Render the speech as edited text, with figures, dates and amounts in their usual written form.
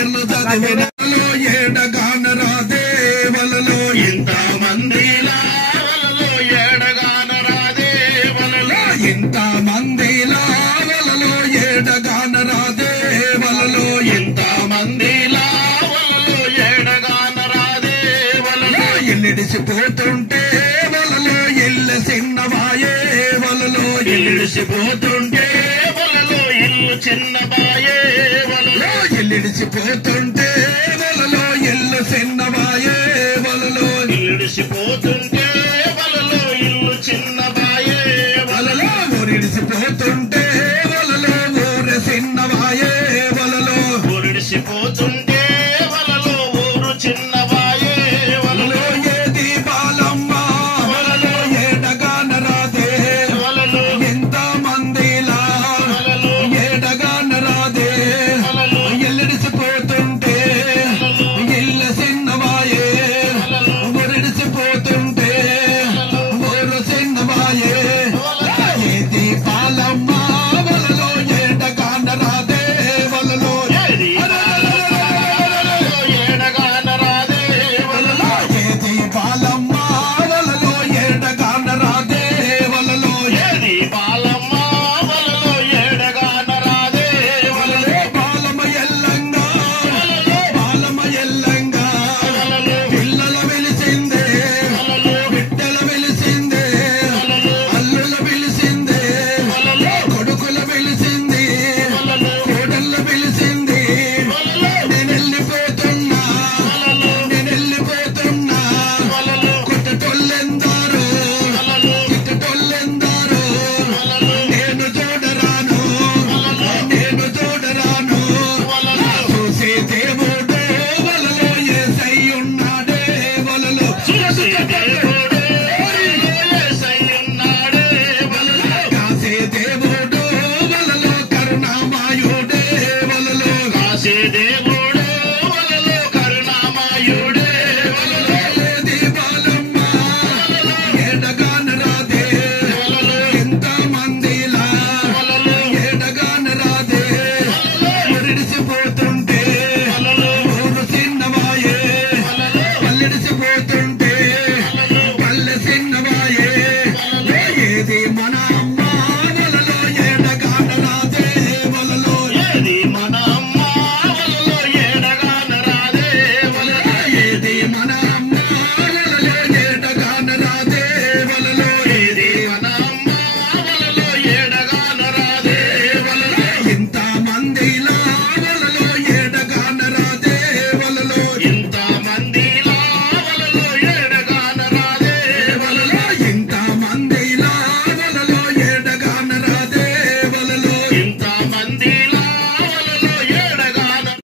ఎల్లు చదివినలో ఏడగాన రాదే వలలో ఇంతమంది వలలో ఏడగాన రాదే వలలో ఇంతమంది వలలో ఏడగాన రాదే వలలో ఇంతమంది వలలో ఏడగాన రాదే వలలో ఎల్లిడిసిపోతుంటే వలలో ఇల్లు చిన్నవాయే వలలో ఎల్లిడిసిపోతుంటే వలలో ఇల్లు చిన్నవాయే వలలో ఎల్లిడిసిపోతుంటే వలలో ఇల్లు చిన్నవాయే వలలో ఎల్లిడిసిపోతుంటే వలలో ఇల్లు చిన్నవాయే వలలో ఊరిడిసిపోతుంటే వలలో ఊరు చిన్నవాయే వలలో ఊరిడిసిపోతుంటే వలలో ఊరు చిన్నవాయే వలలో ఏది బాలమ్మ వలలో ఏడగాన రాదే వలలో ఎంతమందిలా వలలో ఏడగాన రాదే వలలో ఎల్లిడిసిపోతుంటే ఇల్లు చిన్నవాయే ఊరిడిసిపోతుంటే ఊరు చిన్నవాయే ఏది బాలమ్మ వలలో ఏడగాన రాదే వలలో ఏడగాన రాదే వలలో ఏది బాలమ్మ వలలో ఏడగాన రాదే వలలో ఏది బాలమ్మ వలలో ఏడగాన రాదే వలలో బాలమ్మ ఎల్లంగా బాలమ్మ ఎల్లంగా పిల్లల వెలిసిందే బిడ్డల వెలిసిందే అల్లుల వెలిసిందే కొడుకుల వెలిసింది కోడళ్ళ వెలిసింది నేనెళ్ళిపోతున్నా నేనెళ్ళిపోతున్నా కొట్టటోళ్ళెందారు తిట్టటోళ్ళెందారు నేను చూడరాను నేను చూడరాను చూసే దేవుడు వలలో యేసయ్యున్నాడే వలలో చూసే దేవుడు యేసయ్యున్నాడే వలలో కాసే దేవుడు వలలో కరుణామయుడే వలలో కాసే దేవుడు